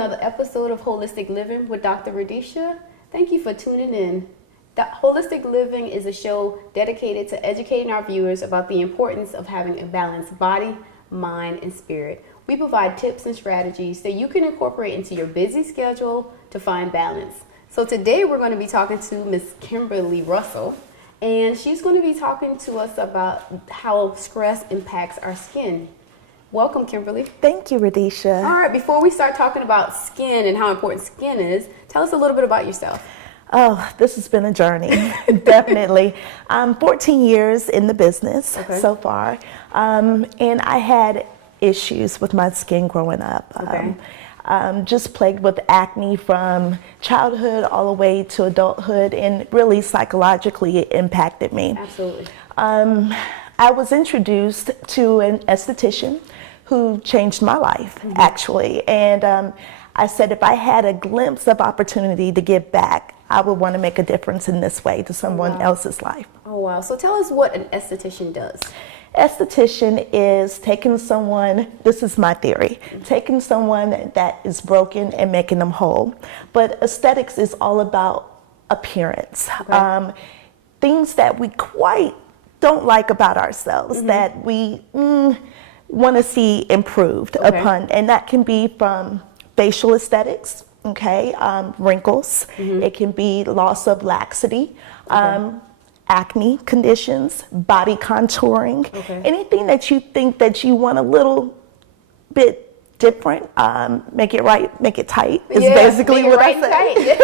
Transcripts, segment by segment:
another episode of Holistic Living with Dr. Radisha. Thank you for tuning in. Holistic Living is a show dedicated to educating our viewers about the importance of having a balanced body, mind, and spirit. We provide tips and strategies that you can incorporate into your busy schedule to find balance. So today we're going to be talking to Miss Kimberly Russell, and she's going to be talking to us about how stress impacts our skin. Welcome, Kimberly. Thank you, Radisha. All right, before we start talking about skin and how important skin is, tell us a little bit about yourself. Oh, this has been a journey, definitely. I'm 14 years in the business so far, and I had issues with my skin growing up. Just plagued with acne from childhood all the way to adulthood, and really psychologically it impacted me. Absolutely. I was introduced to an esthetician who changed my life, actually. And I said if I had a glimpse of opportunity to give back, I would want to make a difference in this way to someone else's life. Oh, wow. So tell us what an esthetician does. Esthetician is taking someone, this is my theory, taking someone that is broken and making them whole. But aesthetics is all about appearance. Things that we quite don't like about ourselves, that we want to see improved upon. And that can be from facial aesthetics, wrinkles. It can be loss of laxity, acne conditions, body contouring, anything that you think that you want a little bit different, make it right, make it tight is basically what I say.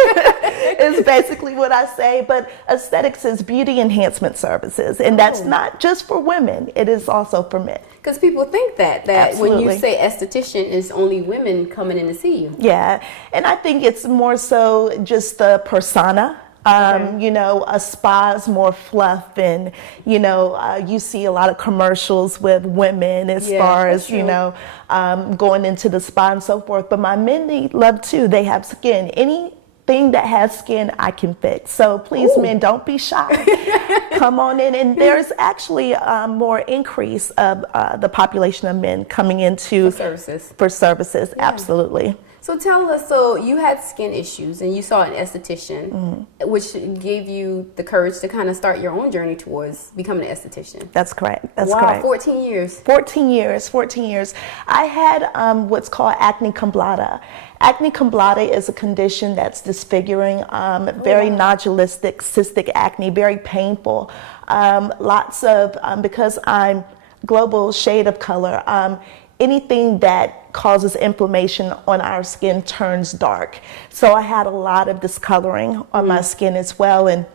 Is basically what I say. But aesthetics is beauty enhancement services, and that's not just for women, it is also for men. Because people think that when you say esthetician, it's only women coming in to see you. Yeah, and I think it's more so just the persona. You know, a spa is more fluff, and you see a lot of commercials with women as far as going into the spa and so forth. But my men, they love too. They have skin. Anything that has skin, I can fix. So please, men, don't be shy. Come on in. And there's actually more increase of the population of men coming into for services. Absolutely. So tell us, so you had skin issues and you saw an esthetician, which gave you the courage to kind of start your own journey towards becoming an esthetician. That's correct. That's correct. 14 years. 14 years. I had what's called acne complexa. Acne complexa is a condition that's disfiguring, very nodulistic, cystic acne, very painful. Lots of, because I'm global shade of color, anything that causes inflammation on our skin turns dark. So I had a lot of discoloring on my skin as well. And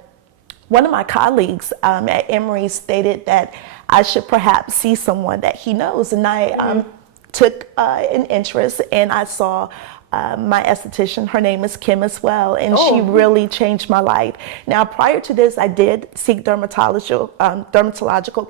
one of my colleagues at Emory stated that I should perhaps see someone that he knows. And I took an interest, and I saw my esthetician. Her name is Kim as well, and she really changed my life. Now, prior to this, I did seek dermatological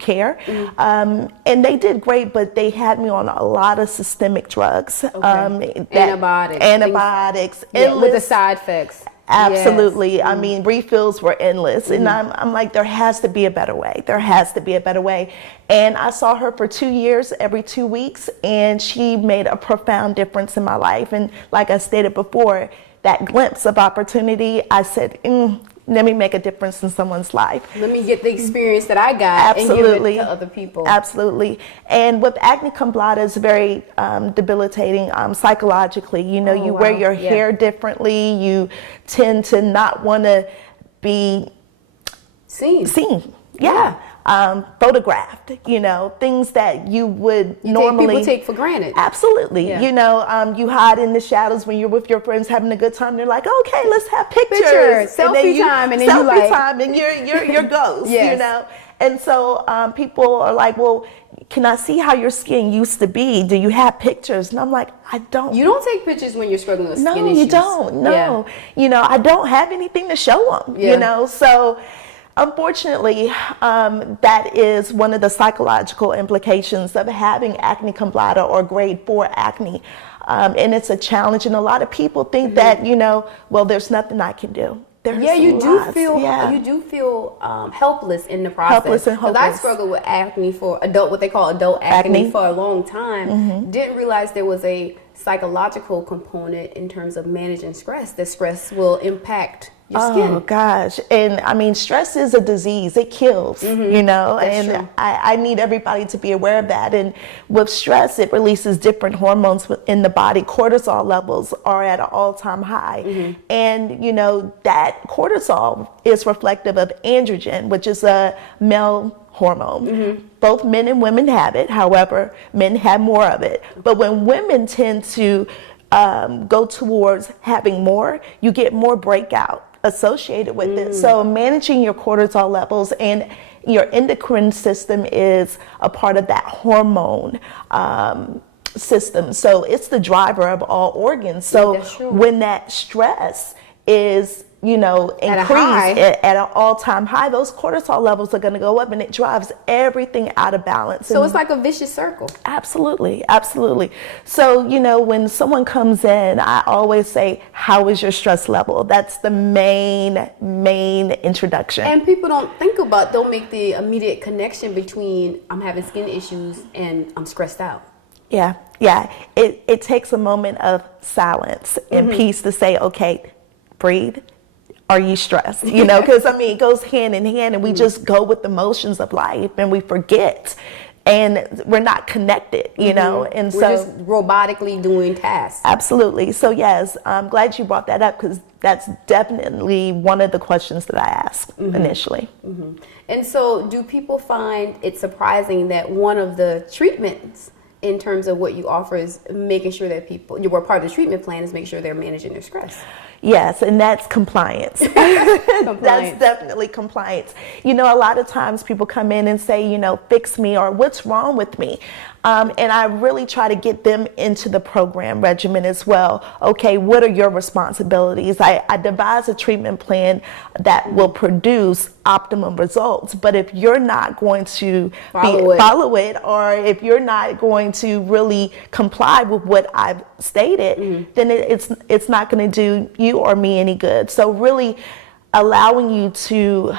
care, and they did great, but they had me on a lot of systemic drugs, antibiotics, with the side effects. Absolutely. I mean, refills were endless. And I'm like, there has to be a better way. There has to be a better way. And I saw her for 2 years, every 2 weeks, and she made a profound difference in my life. And like I stated before, that glimpse of opportunity, I said, let me make a difference in someone's life. Let me get the experience that I got and give it to other people. Absolutely. And with acne complexa, it's very debilitating psychologically. You know, you wear your hair differently. You tend to not want to be seen. Photographed, things that you would people take for granted. Absolutely. You hide in the shadows when you're with your friends having a good time. They're like, okay, let's have pictures. Selfie time, and then selfie time, and you're ghost, And so people are like, well, can I see how your skin used to be? Do you have pictures? And I'm like, I don't. You don't take pictures when you're struggling with skin issues. No, you don't. No. I don't have anything to show them, so unfortunately, that is one of the psychological implications of having acne complexa or grade 4 acne. And it's a challenge, and a lot of people think that, well, there's nothing I can do. You do feel helpless in the process. Helpless and hopeless. Because I struggled with acne what they call adult acne for a long time. Didn't realize there was a psychological component in terms of managing stress, that stress will impact your skin. Oh gosh. And I mean, stress is a disease. It kills, you know, That's and true. I need everybody to be aware of that. And with stress, it releases different hormones in the body. Cortisol levels are at an all-time high. And, you know, that cortisol is reflective of androgen, which is a male hormone. Both men and women have it. However, men have more of it. But when women tend to go towards having more, you get more breakout associated with it. So managing your cortisol levels, and your endocrine system is a part of that hormone system. So it's the driver of all organs. So That's true. when that stress is, you know, increased at an all-time high, those cortisol levels are going to go up, and it drives everything out of balance. So it's like a vicious circle. Absolutely, absolutely. So, you know, when someone comes in, I always say, how is your stress level? That's the main introduction. And people don't make the immediate connection between I'm having skin issues and I'm stressed out. Yeah. It takes a moment of silence and peace to say, okay, breathe. Are you stressed? You know, because I mean, it goes hand in hand, and we just go with the motions of life, and we forget, and we're not connected, you know, and We're just robotically doing tasks. Absolutely. So yes, I'm glad you brought that up, because that's definitely one of the questions that I asked initially. And so do people find it surprising that one of the treatments in terms of what you offer is making sure that people, part of the treatment plan is make sure they're managing their stress? Yes, and that's compliance. That's definitely compliance. You know, a lot of times people come in and say, you know, fix me, or what's wrong with me? And I really try to get them into the program regimen as well. Okay, what are your responsibilities? I devise a treatment plan that will produce optimum results. But if you're not going to follow it, or if you're not going to really comply with what I've stated, then it's not going to do you or me any good. So really allowing you to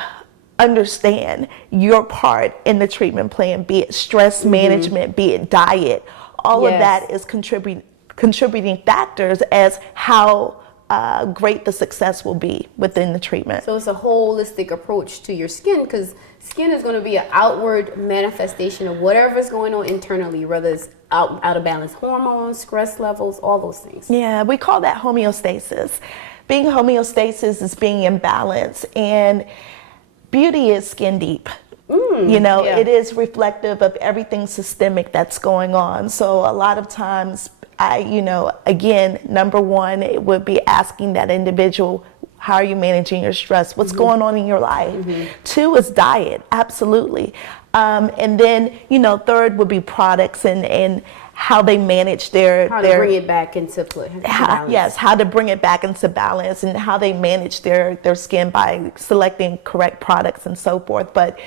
understand your part in the treatment plan, be it stress management, be it diet, all of that is contributing factors as how great the success will be within the treatment. So it's a holistic approach to your skin, because skin is going to be an outward manifestation of whatever's going on internally, whether it's out of balance hormones, stress levels, all those things. Yeah, we call that homeostasis. Being homeostasis is being in balance, and beauty is skin deep. You know, it is reflective of everything systemic that's going on. So a lot of times again, number one, it would be asking that individual, how are you managing your stress? What's going on in your life? Two is diet, absolutely. And then, you know, third would be products and how they manage their to bring it back into balance. Yes, how to bring it back into balance, and how they manage their skin by selecting correct products and so forth. But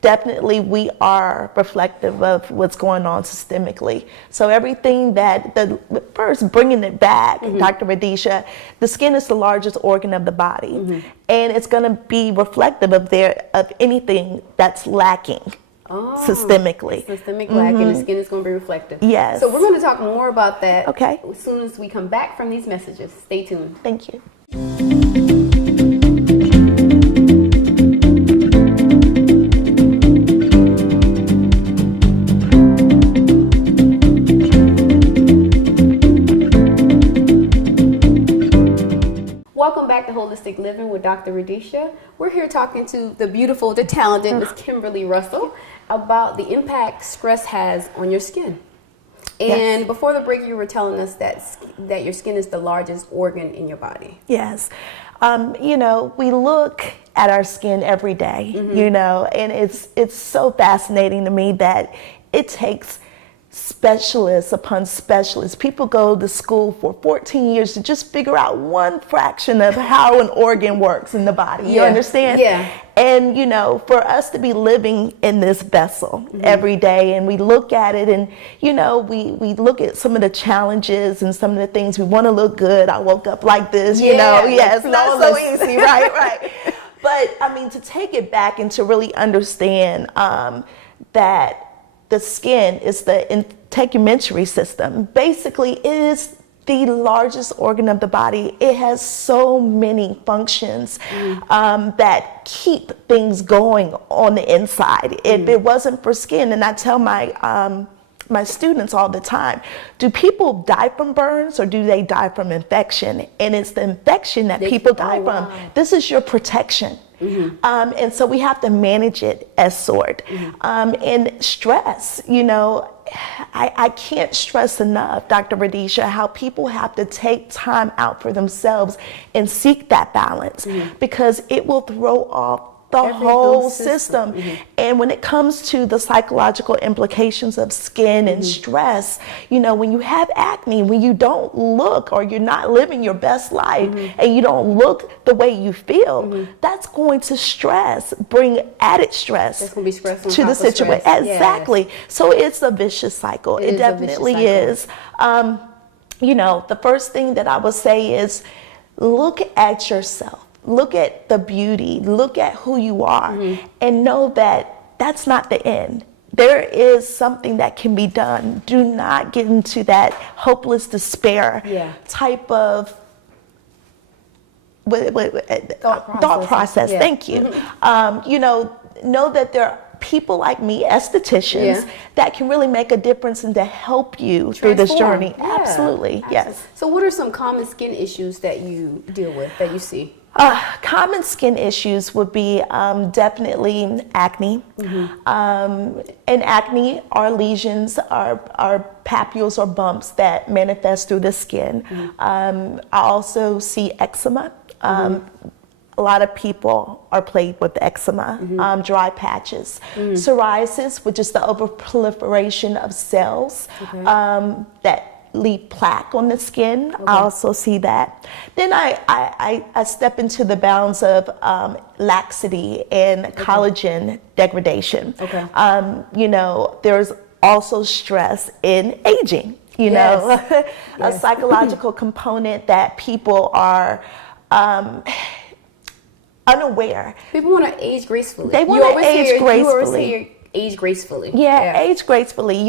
definitely we are reflective of what's going on systemically. So everything first bringing it back, Dr. Radisha, the skin is the largest organ of the body, and it's going to be reflective of anything that's lacking. Systemically. Systemic lacking, the skin is going to be reflective. Yes. So we're going to talk more about that as soon as we come back from these messages. Stay tuned. Thank you. Welcome back to Holistic Living with Dr. Radisha. We're here talking to the beautiful, the talented Miss Kimberly Russell about the impact stress has on your skin. And before the break, you were telling us that your skin is the largest organ in your body. Yes. You know, we look at our skin every day, you know, and it's so fascinating to me that it takes specialists upon specialists. People go to school for 14 years to just figure out one fraction of how an organ works in the body. You understand? Yeah. And, you know, for us to be living in this vessel every day, and we look at it, and, you know, we look at some of the challenges and some of the things. We want to look good. I woke up like this, you know. Yeah, it's not so easy, right? But, I mean, to take it back and to really understand that the skin is the integumentary system. Basically, it is the largest organ of the body. It has so many functions that keep things going on the inside. If it wasn't for skin, and I tell my students all the time, do people die from burns or do they die from infection? And it's the infection that people die from. This is your protection. And so we have to manage it as sort. And stress, I can't stress enough, Dr. Radisha, how people have to take time out for themselves and seek that balance, because it will throw off the whole system. And when it comes to the psychological implications of skin and stress, when you have acne, when you don't look, or you're not living your best life and you don't look the way you feel, that's going to bring added stress that's going to be stressful to the situation. Exactly. Yes. So it's a vicious cycle. It definitely is. The first thing that I would say is look at yourself. Look at the beauty, look at who you are, and know that that's not the end. There is something that can be done. Do not get into that hopeless despair type of thought process. Yeah. Thank you. Know that there are people like me, estheticians, that can really make a difference and to help you through this journey. Yeah. Absolutely, yes. So what are some common skin issues that you deal with, that you see? Common skin issues would be definitely acne. And acne are lesions, are papules or bumps that manifest through the skin. I also see eczema. A lot of people are plagued with eczema, dry patches. Psoriasis, which is the overproliferation of cells that leave plaque on the skin. I also see that. Then I step into the bounds of laxity and collagen degradation. There's also stress in aging, a psychological component that people are unaware. People want to age gracefully. They want to age gracefully. You always hear age gracefully. Yeah, age gracefully.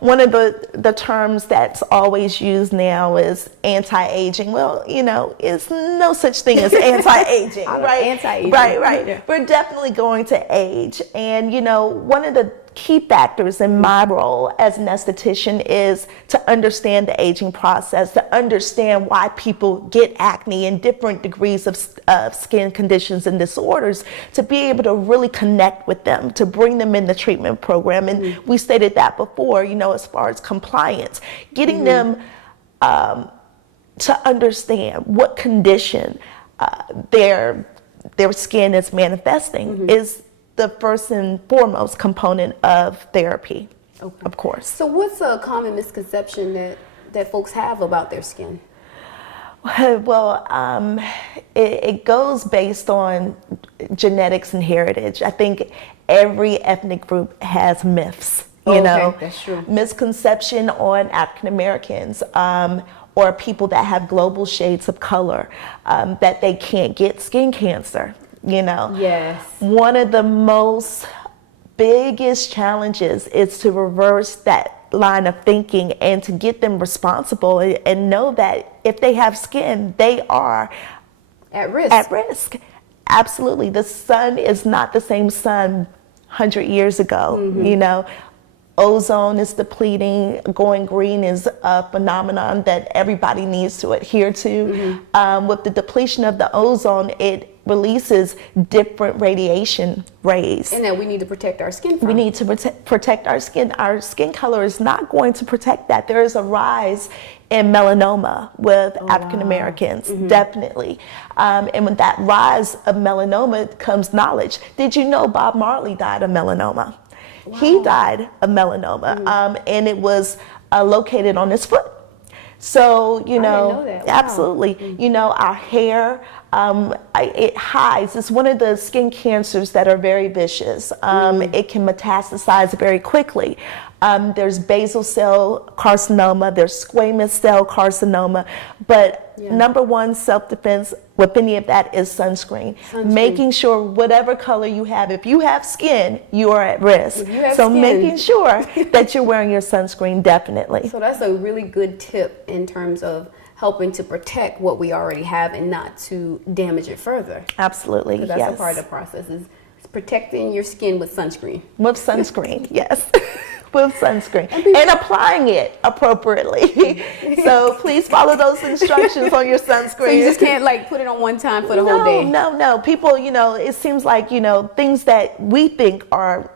One of the terms that's always used now is anti-aging. Well, it's no such thing as anti-aging, right? Anti-aging. Right. Yeah. We're definitely going to age. And, one of the key factors in my role as an esthetician is to understand the aging process, to understand why people get acne and different degrees of skin conditions and disorders, to be able to really connect with them, to bring them in the treatment program. And we stated that before, as far as compliance, getting them to understand what condition their skin is manifesting is the first and foremost component of therapy, of course. So what's a common misconception that folks have about their skin? Well, it goes based on genetics and heritage. I think every ethnic group has myths, that's true. Misconception on African Americans, or people that have global shades of color, that they can't get skin cancer. Yes. One of the most biggest challenges is to reverse that line of thinking and to get them responsible and know that if they have skin, they are at risk. Absolutely. The sun is not the same sun 100 years ago. Ozone is depleting. Going green is a phenomenon that everybody needs to adhere to. With the depletion of the ozone, it releases different radiation rays. And that we need to protect our skin from. We need to protect our skin. Our skin color is not going to protect that. There is a rise in melanoma with African Americans, definitely. And with that rise of melanoma comes knowledge. Did you know Bob Marley died of melanoma? Wow. He died of melanoma, and it was located on his foot. So, I didn't know that. Wow. Absolutely. Our hair, it hides. It's one of the skin cancers that are very vicious. It can metastasize very quickly. There's basal cell carcinoma, there's squamous cell carcinoma, but number one self-defense with any of that is sunscreen. Making sure whatever color you have, if you have skin, you are at risk. So making sure that you're wearing your sunscreen, definitely. So that's a really good tip in terms of helping to protect what we already have and not to damage it further. Absolutely, yes. That's a part of the process, is protecting your skin with sunscreen. With sunscreen, yes. With sunscreen. And applying it appropriately. So please follow those instructions on your sunscreen. So you just can't like put it on one time for the whole day? No. People, it seems like, things that we think are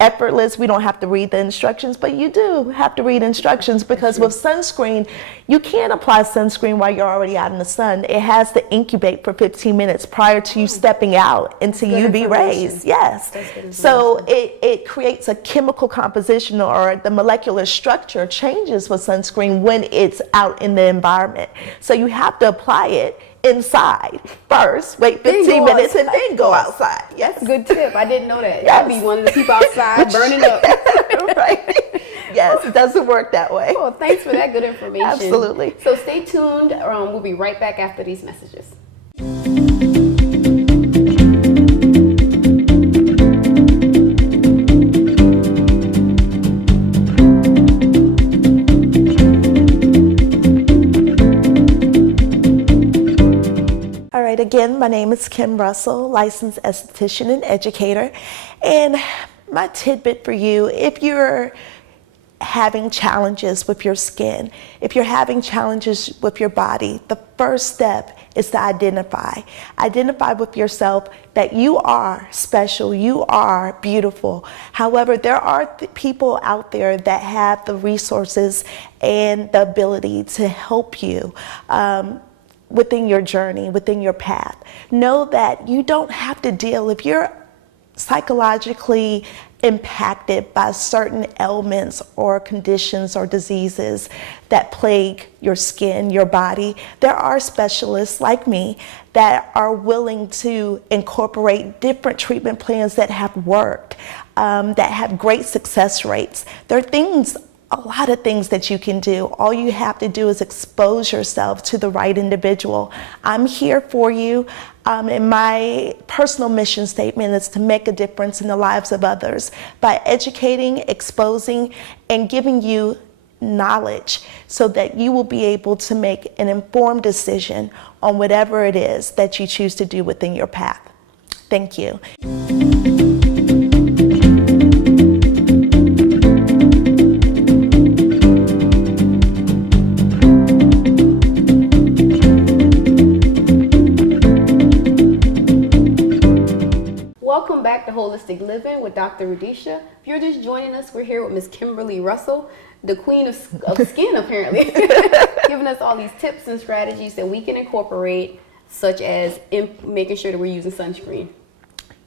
effortless, we don't have to read the instructions, but you do have to read instructions, because with sunscreen, you can't apply sunscreen while you're already out in the sun. It has to incubate for 15 minutes prior to you stepping out into UV rays. Yes. So it creates a chemical composition, or the molecular structure changes with sunscreen when it's out in the environment. So you have to apply it inside first, wait 15 minutes, and then go outside. Yes. Good tip. I didn't know that. I'd be one of the people outside burning up. Right. Yes, it doesn't work that way. Well, thanks for that good information. Absolutely. So stay tuned. We'll be right back after these messages. Again, my name is Kim Russell, licensed esthetician and educator. And my tidbit for you, if you're having challenges with your skin, if you're having challenges with your body, the first step is to identify. Identify with yourself that you are special, you are beautiful. However, there are people out there that have the resources and the ability to help you within your journey, within your path. Know that you don't have to deal, if you're psychologically impacted by certain ailments or conditions or diseases that plague your skin, your body, there are specialists like me that are willing to incorporate different treatment plans that have worked, that have great success rates. There are a lot of things that you can do. All you have to do is expose yourself to the right individual. I'm here for you, and my personal mission statement is to make a difference in the lives of others by educating, exposing, and giving you knowledge so that you will be able to make an informed decision on whatever it is that you choose to do within your path. Thank you. Welcome back to Holistic Living with Dr. Radisha. If you're just joining us, we're here with Ms. Kimberly Russell, the queen of skin, apparently, giving us all these tips and strategies that we can incorporate, such as making sure that we're using sunscreen.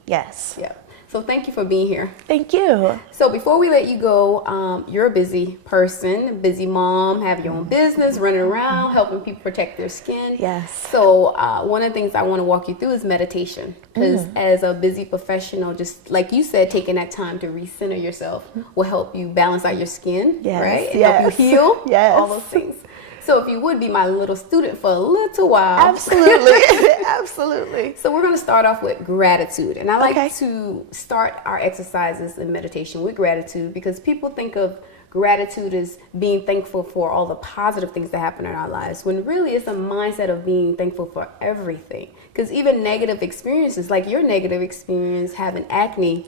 Yes. Yeah. So thank you for being here. Thank you. So before we let you go, you're a busy person, busy mom, have your own business, running around, helping people protect their skin. Yes. So one of the things I want to walk you through is meditation. Because as a busy professional, just like you said, taking that time to recenter yourself will help you balance out your skin, right? And help you heal, all those things. So if you would be my little student for a little while. Absolutely. Absolutely. So we're going to start off with gratitude. And I like to start our exercises in meditation with gratitude, because people think of gratitude as being thankful for all the positive things that happen in our lives, when really it's a mindset of being thankful for everything. Because even negative experiences, like your negative experience having acne,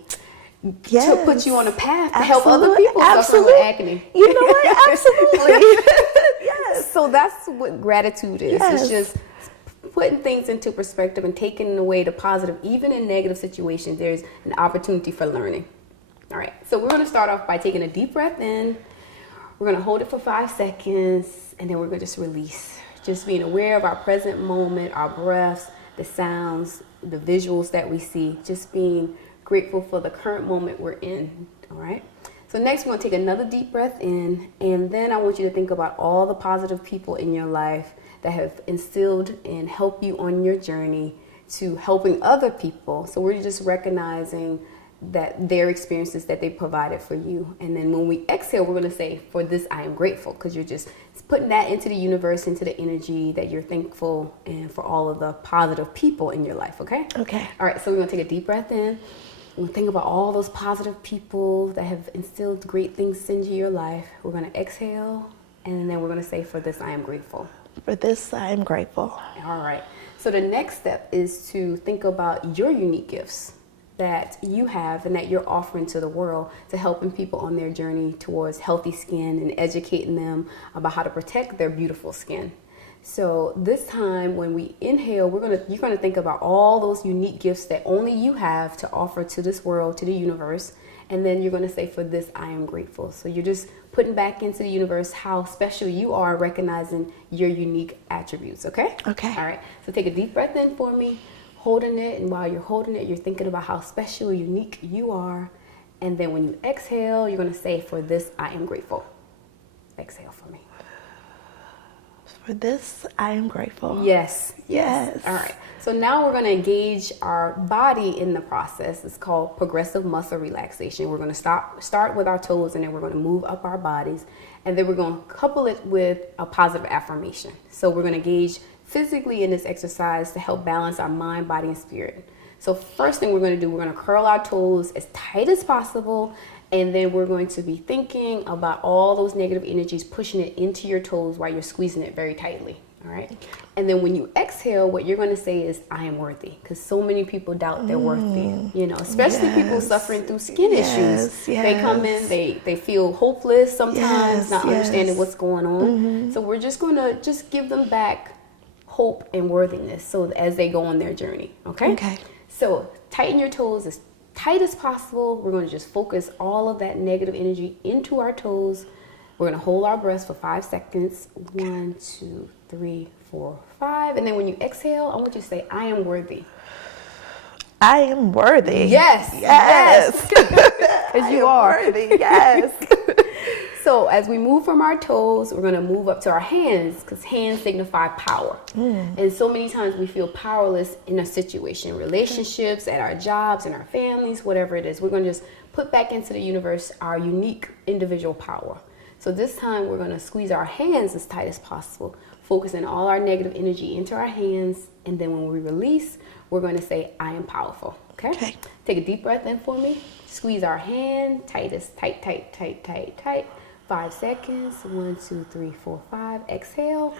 to put you on a path to help other people suffering with acne. You know what? Absolutely. Yes. So that's what gratitude is. It's just putting things into perspective and taking away the positive. Even in negative situations, there's an opportunity for learning. All right. So we're going to start off by taking a deep breath in. We're going to hold it for 5 seconds, and then we're going to just release. Just being aware of our present moment, our breaths, the sounds, the visuals that we see. Just being grateful for the current moment we're in. All right. So next, we're going to take another deep breath in, and then I want you to think about all the positive people in your life that have instilled and helped you on your journey to helping other people. So we're just recognizing that their experiences that they provided for you. And then when we exhale, we're going to say, for this, I am grateful, because you're just putting that into the universe, into the energy that you're thankful and for all of the positive people in your life. Okay. Okay. All right. So we're going to take a deep breath in. We're going to think about all those positive people that have instilled great things into your life. We're going to exhale, and then we're going to say, for this, I am grateful. For this, I am grateful. All right. So the next step is to think about your unique gifts that you have and that you're offering to the world to helping people on their journey towards healthy skin and educating them about how to protect their beautiful skin. So this time when we inhale, you're gonna think about all those unique gifts that only you have to offer to this world, to the universe. And then you're gonna say, for this, I am grateful. So you're just putting back into the universe how special you are, recognizing your unique attributes, okay? Okay. All right, so take a deep breath in for me, holding it, and while you're holding it, you're thinking about how special, unique you are. And then when you exhale, you're gonna say, for this, I am grateful. Exhale for me. For this, I am grateful. Yes. Yes. All right. So now we're going to engage our body in the process. It's called progressive muscle relaxation. We're going to start with our toes, and then we're going to move up our bodies. And then we're going to couple it with a positive affirmation. So we're going to engage physically in this exercise to help balance our mind, body, and spirit. So first thing we're going to do, we're going to curl our toes as tight as possible. And then we're going to be thinking about all those negative energies, pushing it into your toes while you're squeezing it very tightly. All right. And then when you exhale, what you're going to say is, I am worthy. Because so many people doubt they're worthy, especially people suffering through skin issues. They come in, they feel hopeless sometimes, not understanding what's going on. So we're just going to give them back hope and worthiness so as they go on their journey. Okay. So tighten your toes as tight as possible. We're going to just focus all of that negative energy into our toes. We're going to hold our breath for 5 seconds. 1, 2, 3, 4, 5. And then when you exhale, I want you to say, I am worthy. I am worthy. Yes. Because you are worthy. Yes. So as we move from our toes, we're going to move up to our hands, because hands signify power. And so many times we feel powerless in a situation, relationships, at our jobs, in our families, whatever it is. We're going to just put back into the universe our unique individual power. So this time we're going to squeeze our hands as tight as possible, focusing all our negative energy into our hands. And then when we release, we're going to say, I am powerful. Okay? Take a deep breath in for me. Squeeze our hand tight as tight, tight, tight, tight, tight. 5 seconds. 1, 2, 3, 4, 5. Exhale.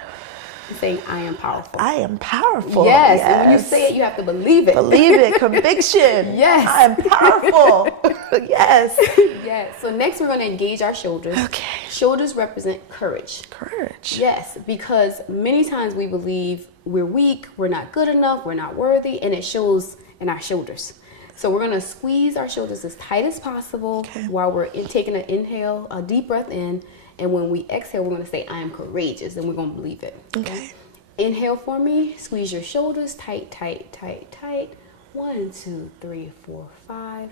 And saying, I am powerful. I am powerful. Yes. And when you say it, you have to believe it. Believe it. Conviction. Yes. I am powerful. Yes. Yes. So next we're going to engage our shoulders. Okay. Shoulders represent courage. Courage. Yes. Because many times we believe we're weak, we're not good enough, we're not worthy, and it shows in our shoulders. So we're going to squeeze our shoulders as tight as possible while we're taking an inhale, a deep breath in. And when we exhale, we're going to say, I am courageous. And we're going to believe it. Okay. Inhale for me. Squeeze your shoulders tight, tight, tight, tight. 1, 2, 3, 4, 5.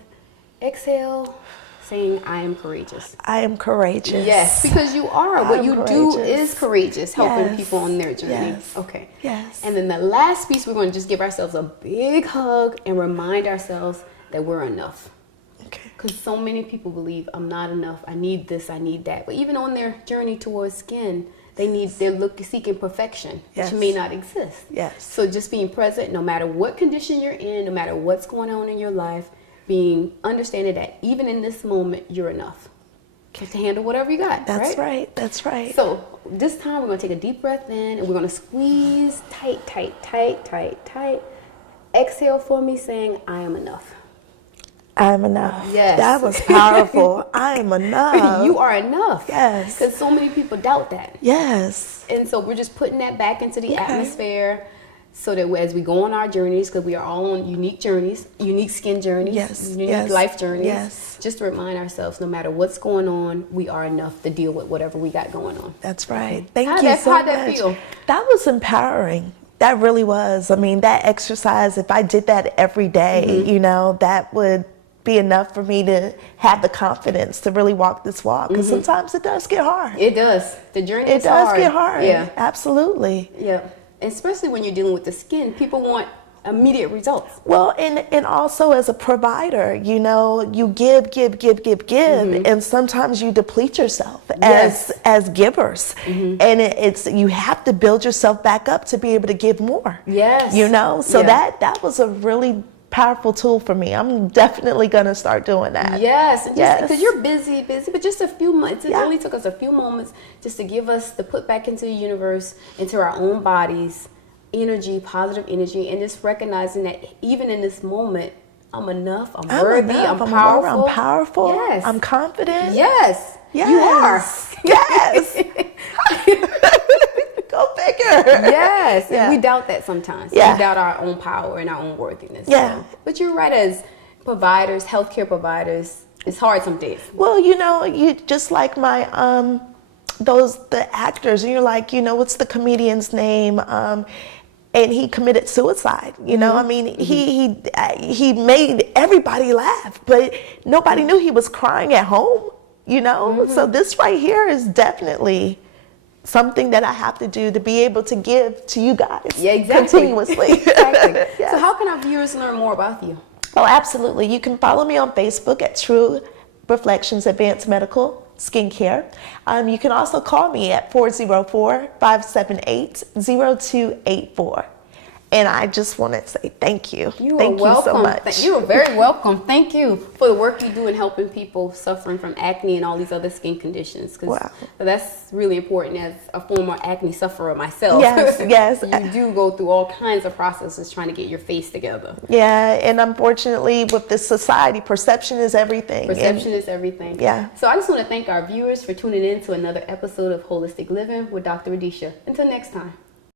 Exhale, saying, I am courageous. I am courageous. Yes, because you are. What you do is courageous, helping people on their journey. Yes. Okay. Yes. And then the last piece, we're going to just give ourselves a big hug and remind ourselves that we're enough. Okay. Because so many people believe, I'm not enough, I need this, I need that. But even on their journey towards skin, they're seeking perfection, which may not exist. Yes. So just being present, no matter what condition you're in, no matter what's going on in your life, understanding that even in this moment, you're enough to handle whatever you got. That's right. That's right. So this time we're going to take a deep breath in, and we're going to squeeze tight, tight, tight, tight, tight. Exhale for me, saying, I am enough. I'm enough. Yes. That was powerful. I am enough. You are enough. Yes. Because so many people doubt that. Yes. And so we're just putting that back into the atmosphere so that as we go on our journeys, because we are all on unique journeys, unique skin journeys, unique life journeys, just to remind ourselves, no matter what's going on, we are enough to deal with whatever we got going on. That's right. Thank you so How'd much. that feel? That was empowering. That really was. I mean, that exercise, if I did that every day, that would be enough for me to have the confidence to really walk this walk. Because sometimes it does get hard. It does. The journey is hard. It does get hard. Yeah. Absolutely. Yeah. Especially when you're dealing with the skin. People want immediate results. Well, and also as a provider, you know, you give, and sometimes you deplete yourself as givers, and it's you have to build yourself back up to be able to give more. Yes, you know, so that was a really powerful tool for me. I'm definitely going to start doing that. Yes, because you're busy, but just a few months. It only took us a few moments just to give us to put back into the universe, into our own bodies, energy, positive energy, and just recognizing that even in this moment, I'm enough, I'm worthy, I'm powerful. I'm powerful. Yes. I'm confident. Yes. Yes. You are. Yes. Go figure. Yes. Yeah. And we doubt that sometimes. Yeah. We doubt our own power and our own worthiness. Yeah. So. But you're right, as providers, healthcare providers, it's hard some days. Well, you know, you just like my the actors, and you're like, you know, what's the comedian's name? And he committed suicide. You know, I mean, he made everybody laugh, but nobody knew he was crying at home. You know, so this right here is definitely something that I have to do to be able to give to you guys continuously. Exactly. Yes. So how can our viewers learn more about you? Oh, absolutely. You can follow me on Facebook at True Reflections Advanced Medical Skincare. You can also call me at 404-578-0284. And I just want to say thank you. Thank you so much. You are very welcome. Thank you for the work you do in helping people suffering from acne and all these other skin conditions. Because that's really important as a former acne sufferer myself. Yes. You do go through all kinds of processes trying to get your face together. Yeah, and unfortunately with this society, perception is everything. Perception is everything. Yeah. So I just want to thank our viewers for tuning in to another episode of Holistic Living with Dr. Radisha. Until next time.